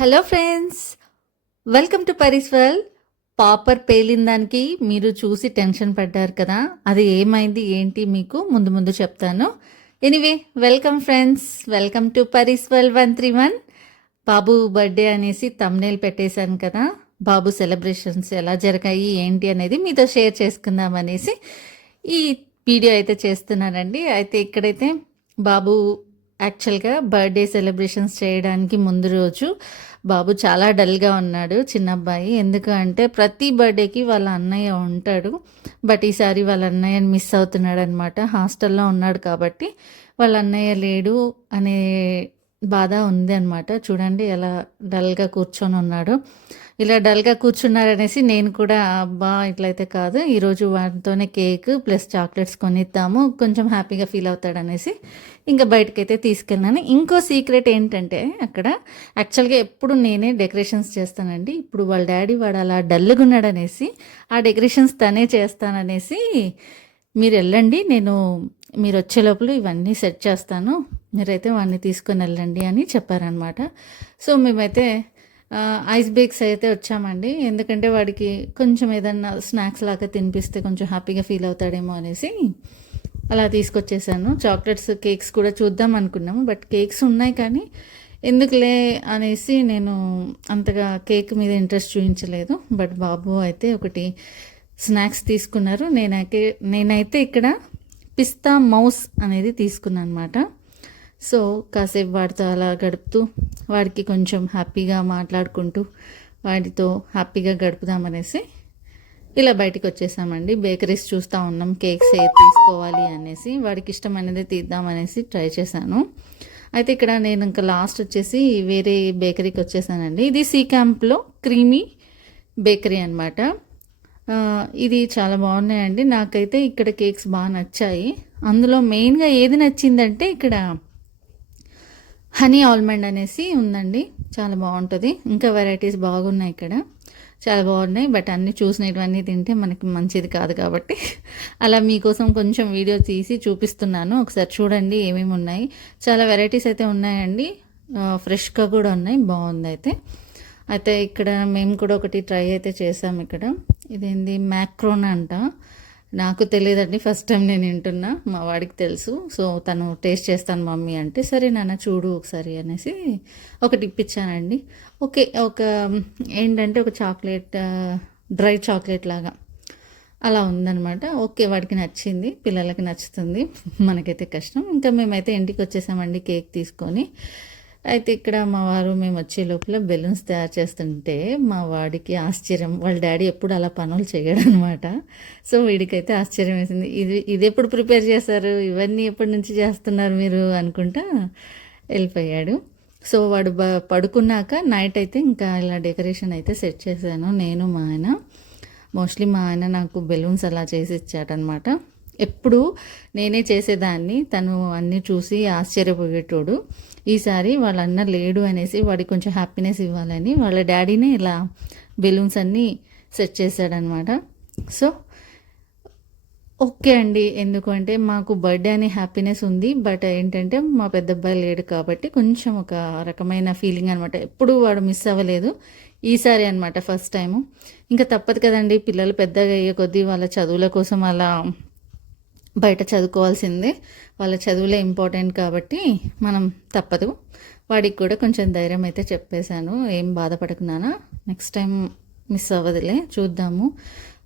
Hello friends, welcome to Paris world. Popper పేలిన దానికి మీరు చూసి టెన్షన్ పడ్డారు కదా, అది ఏమైంది ఏంటి మీకు ముందు ముందు చెప్తాను. Anyway, welcome friends, welcome to Paris world 131. బాబు బర్త్డే అనేసి తమ్నేల్ పెట్టేశాను కదా. బాబు సెలబ్రేషన్స్ ఎలా జరిగాయి ఏంటి అనేది మీతో షేర్ చేసుకుందాం అనేసి ఈ వీడియో అయితే చేస్తున్నానండి. అయితే ఇక్కడైతే బాబు యాక్చువల్గా బర్త్డే సెలబ్రేషన్స్ చేయడానికి ముందు రోజు బాబు చాలా డల్గా ఉన్నాడు, చిన్న అబ్బాయి. ఎందుకు అంటే ప్రతి బర్త్డేకి వాళ్ళ అన్నయ్య ఉంటాడు, బట్ ఈసారి వాళ్ళ అన్నయ్యని మిస్ అవుతున్నాడు అనమాట. హాస్టల్లో ఉన్నాడు కాబట్టి వాళ్ళ అన్నయ్య లేడు అనే బాధ ఉంది అనమాట. చూడండి ఎలా డల్గా కూర్చొని ఉన్నాడు. ఇలా డల్గా కూర్చున్నారనేసి నేను కూడా అబ్బా ఇట్లయితే కాదు, ఈరోజు వాటితోనే కేక్ ప్లస్ చాక్లెట్స్ కొనిద్దాము, కొంచెం హ్యాపీగా ఫీల్ అవుతాడనేసి ఇంకా బయటకైతే తీసుకెళ్ళాను. ఇంకో సీక్రెట్ ఏంటంటే అక్కడ యాక్చువల్గా ఎప్పుడు నేనే డెకరేషన్స్ చేస్తానండి. ఇప్పుడు వాళ్ళ డాడీ వాడు అలా డల్గా ఉన్నాడనేసి ఆ డెకరేషన్స్ తనే చేస్తాననేసి మీరు వెళ్ళండి, మీరు వచ్చే లోపల ఇవన్నీ సెట్ చేస్తాను, మీరైతే వాడిని తీసుకొని వెళ్ళండి అని చెప్పారనమాట. సో మేమైతే ఐస్ బేక్స్ అయితే వచ్చామండి. ఎందుకంటే వాడికి కొంచెం ఏదన్నా స్నాక్స్ లాగా తినిపిస్తే కొంచెం హ్యాపీగా ఫీల్ అవుతాడేమో అనేసి అలా తీసుకొచ్చేసాను. చాక్లెట్స్ కేక్స్ కూడా చూద్దాం అనుకున్నాము, బట్ కేక్స్ ఉన్నాయి కానీ ఎందుకులే అనేసి నేను అంతగా కేక్ మీద ఇంట్రెస్ట్ చూపించలేదు. బట్ బాబు అయితే ఒకటి స్నాక్స్ తీసుకున్నారు. నేనైతే ఇక్కడ పిస్తా మౌస్ అనేది తీసుకున్నాను అనమాట. సో కాసేపు వాడితో అలా గడుపుతూ వాడికి కొంచెం హ్యాపీగా మాట్లాడుకుంటూ వాడితో హ్యాపీగా గడుపుదామనేసి ఇలా బయటికి వచ్చేసామండి. బేకరీస్ చూస్తూ ఉన్నాం, కేక్స్ ఏది తీసుకోవాలి అనేసి, వాడికి ఇష్టమైనది తీద్దామనేసి ట్రై చేశాను. అయితే ఇక్కడ నేను ఇంకా లాస్ట్ వచ్చేసి వేరే బేకరీకి వచ్చేసానండి. ఇది సీ క్యాంప్లో క్రీమీ బేకరీ అనమాట. ఇది చాలా బాగున్నాయండి. నాకైతే ఇక్కడ కేక్స్ బాగా నచ్చాయి. అందులో మెయిన్గా ఏది నచ్చిందంటే ఇక్కడ హనీ ఆల్మండ్ అనేసి ఉందండి, చాలా బాగుంటుంది. ఇంకా వెరైటీస్ బాగున్నాయి ఇక్కడ, చాలా బాగున్నాయి. బట్ అన్నీ చూసినవన్నీ తింటే మనకి మంచిది కాదు కాబట్టి అలా మీకోసం కొంచెం వీడియో తీసి చూపిస్తున్నాను. ఒకసారి చూడండి ఏమేమి ఉన్నాయి. చాలా వెరైటీస్ అయితే ఉన్నాయండి, ఫ్రెష్గా కూడా ఉన్నాయి, బాగుంది. అయితే ఇక్కడ మేము కూడా ఒకటి ట్రై అయితే చేసాము. ఇక్కడ ఇదేంది మ్యాక్రోన్ అంట, నాకు తెలియదండి, ఫస్ట్ టైం నేను వింటున్నా. మా వాడికి తెలుసు. సో తను టేస్ట్ చేస్తాను మమ్మీ అంటే, సరే నాన్న చూడు ఒకసారి అనేసి ఒకటి ఇప్పించానండి. ఓకే, ఏంటంటే ఒక చాక్లెట్, డ్రై చాక్లెట్ లాగా అలా ఉందనమాట. ఓకే, వాడికి నచ్చింది, పిల్లలకి నచ్చుతుంది, మనకైతే కష్టం. ఇంకా మేమైతే ఇంటికి వచ్చేసామండి కేక్ తీసుకొని. అయితే ఇక్కడ మా వారు మేము వచ్చే లోపల బెలూన్స్ తయారు చేస్తుంటే మా వాడికి ఆశ్చర్యం, వాళ్ళ డాడీ ఎప్పుడు అలా పనులు చేయడనమాట. సో వీడికైతే ఆశ్చర్యం వేసింది, ఇది ఎప్పుడు ప్రిపేర్ చేశారు, ఇవన్నీ ఎప్పటి నుంచి చేస్తున్నారు మీరు అనుకుంటా వెళ్ళిపోయాడు. సో వాడు పడుకున్నాక నైట్ అయితే ఇంకా ఇలా డెకరేషన్ అయితే సెట్ చేశాను నేను, మా ఆయన. మోస్ట్లీ మా ఆయన నాకు బెలూన్స్ అలా చేసి ఇచ్చాడనమాట. ఎప్పుడు నేనే చేసేదాన్ని, తను అన్నీ చూసి ఆశ్చర్యపోయేటోడు. ఈసారి వాళ్ళ అన్న లేడు అనేసి వాడికి కొంచెం హ్యాపీనెస్ ఇవ్వాలని వాళ్ళ డాడీనే ఇలా బెలూన్స్ అన్నీ సెట్ చేశాడనమాట. సో ఓకే అండి, ఎందుకంటే మాకు బర్త్డే అనే హ్యాపీనెస్ ఉంది, బట్ ఏంటంటే మా పెద్ద అబ్బాయి లేడు కాబట్టి కొంచెం ఒక రకమైన ఫీలింగ్ అనమాట. ఎప్పుడు వాడు మిస్ అవ్వలేదు, ఈసారి అనమాట ఫస్ట్ టైము. ఇంకా తప్పదు కదండి, పిల్లలు పెద్దగా అయ్యే కొద్దీ వాళ్ళ చదువుల కోసం అలా బయట చదువుకోవాల్సిందే, వాళ్ళ చదువులే ఇంపార్టెంట్ కాబట్టి మనం తప్పదు. వాడికి కూడా కొంచెం ధైర్యం అయితే చెప్పేశాను, ఏం బాధపడకున్నానా, నెక్స్ట్ టైం మిస్ అవ్వదులే, చూద్దాము.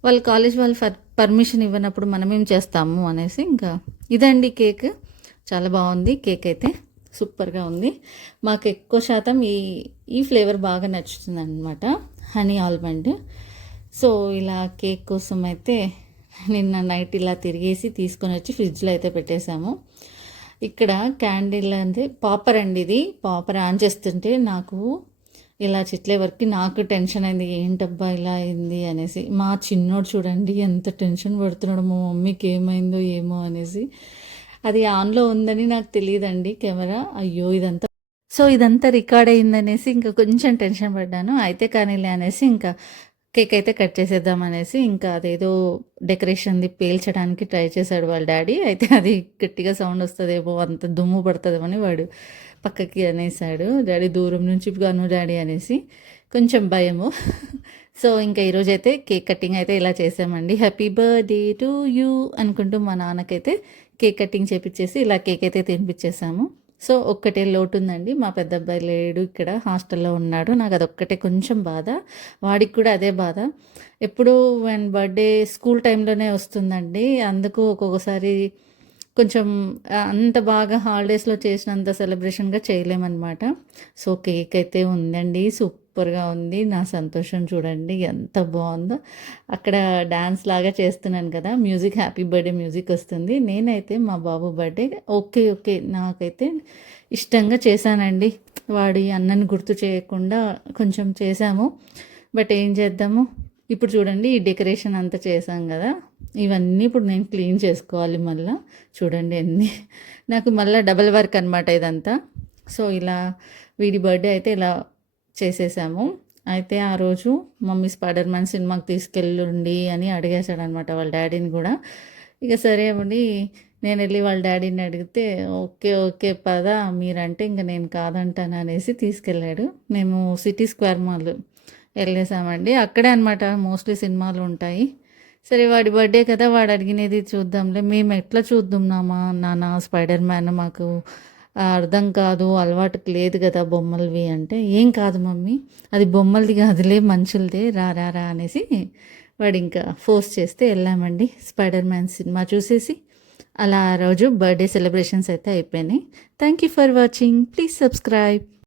వాళ్ళు కాలేజ్ వాళ్ళు పర్మిషన్ ఇవ్వనప్పుడు మనమేం చేస్తాము అనేసి. ఇంకా ఇదండి కేక్, చాలా బాగుంది కేక్ అయితే, సూపర్గా ఉంది. మాకు ఎక్కువ శాతం ఈ ఫ్లేవర్ బాగా నచ్చుతుంది అనమాట, హనీ ఆల్మండ్. సో ఇలా కేక్ కోసం అయితే నిన్న నైట్ ఇలా తిరిగేసి తీసుకొని వచ్చి ఫ్రిడ్జ్లో అయితే పెట్టేశాము. ఇక్కడ క్యాండిల్ అంటే పాపర్ అండి, ఇది పాపర్ ఆన్ చేస్తుంటే నాకు ఇలా చిట్లే వరకు నాకు టెన్షన్ అయింది, ఏంటబ్బా ఇలా అయింది అనేసి. మా చిన్నోడు చూడండి ఎంత టెన్షన్ పడుతున్నాడు, మా మమ్మీకి ఏమైందో ఏమో అనేసి. అది ఆన్లో ఉందని నాకు తెలియదండి కెమెరా, అయ్యో ఇదంతా రికార్డ్ అయిందనేసి ఇంకా కొంచెం టెన్షన్ పడ్డాను. అయితే కానీలే అనేసి ఇంకా కేక్ అయితే కట్ చేసేద్దాం అనేసి ఇంకా అదేదో డెకరేషన్ది పేల్చడానికి ట్రై చేశాడు వాళ్ళ డాడీ. అయితే అది గట్టిగా సౌండ్ వస్తుందేమో, అంత దుమ్ము పడుతుందేమో అని వాడు పక్కకి అనేసాడు. డాడీ దూరం నుంచి గాను డాడీ అనేసి కొంచెం భయము. సో ఇంకా ఈరోజైతే కేక్ కటింగ్ అయితే ఇలా చేసామండి. హ్యాపీ బర్త్డే టు యూ అనుకుంటూ మా నాన్నకైతే కేక్ కటింగ్ చేపించేసి ఇలా కేక్ అయితే తినిపించేసాము. సో ఒక్కటే లోటు ఉందండి, మా పెద్ద అబ్బాయి లేడు, ఇక్కడ హాస్టల్లో ఉన్నాడు. నాకు అదొక్కటే కొంచెం బాధ, వాడికి కూడా అదే బాధ. ఎప్పుడు వన్ బర్త్డే స్కూల్ టైంలోనే వస్తుందండి, అందుకు ఒక్కొక్కసారి కొంచెం అంత బాగా హాలిడేస్లో చేసినంత సెలబ్రేషన్గా చేయలేమన్నమాట. సో కేక్ అయితే ఉందండి, సూపర్గా ఉంది. నా సంతోషం చూడండి ఎంత బాగుందో. అక్కడ డ్యాన్స్ లాగా చేస్తున్నాను కదా, మ్యూజిక్ హ్యాపీ బర్త్డే మ్యూజిక్ వస్తుంది. నేనైతే మా బాబు బర్త్డే ఓకే ఓకే నాకైతే ఇష్టంగా చేశానండి. వాడి అన్నని గుర్తు చేయకుండా కొంచెం చేశాము. బట్ ఏం చేద్దాము, ఇప్పుడు చూడండి ఈ డెకరేషన్ అంతా చేశాం కదా, ఇవన్నీ ఇప్పుడు నేను క్లీన్ చేసుకోవాలి మళ్ళీ. చూడండి ఎన్ని, నాకు మళ్ళీ డబల్ వర్క్ అనమాట ఇదంతా. సో ఇలా వీడి బర్త్డే అయితే ఇలా చేసేసాము. అయితే ఆ రోజు మమ్మీ స్పైడర్ మ్యాన్ సినిమాకి తీసుకెళ్ళండి అని అడిగేశాడు అనమాట వాళ్ళ డాడీని కూడా. ఇక సరే అండి, నేను వెళ్ళి వాళ్ళ డాడీని అడిగితే ఓకే ఓకే పద మీరంటే ఇంకా నేను కాదంటాను అనేసి తీసుకెళ్ళాడు. మేము సిటీ స్క్వేర్ మాల్ వెళ్ళేసామండి, అక్కడే అనమాట మోస్ట్లీ సినిమాలు ఉంటాయి. సరే వాడి బర్త్డే కదా, వాడు అడిగినది చూద్దాంలే, మేము ఎట్లా చూద్దాంనామా నాన్న స్పైడర్ మ్యాన్, మాకు అర్థం కాదు, అలవాటుకు లేదు కదా బొమ్మలవి అంటే, ఏం కాదు మమ్మీ అది బొమ్మలది కాదులే మనుషులదే, రా రా రా అనేసి వాడు ఇంకా ఫోర్స్ చేస్తే వెళ్ళామండి. స్పైడర్ మ్యాన్ సినిమా చూసేసి అలా ఆ రోజు బర్త్డే సెలబ్రేషన్స్ అయితే అయిపోయినాయి. Thank you for watching, please subscribe.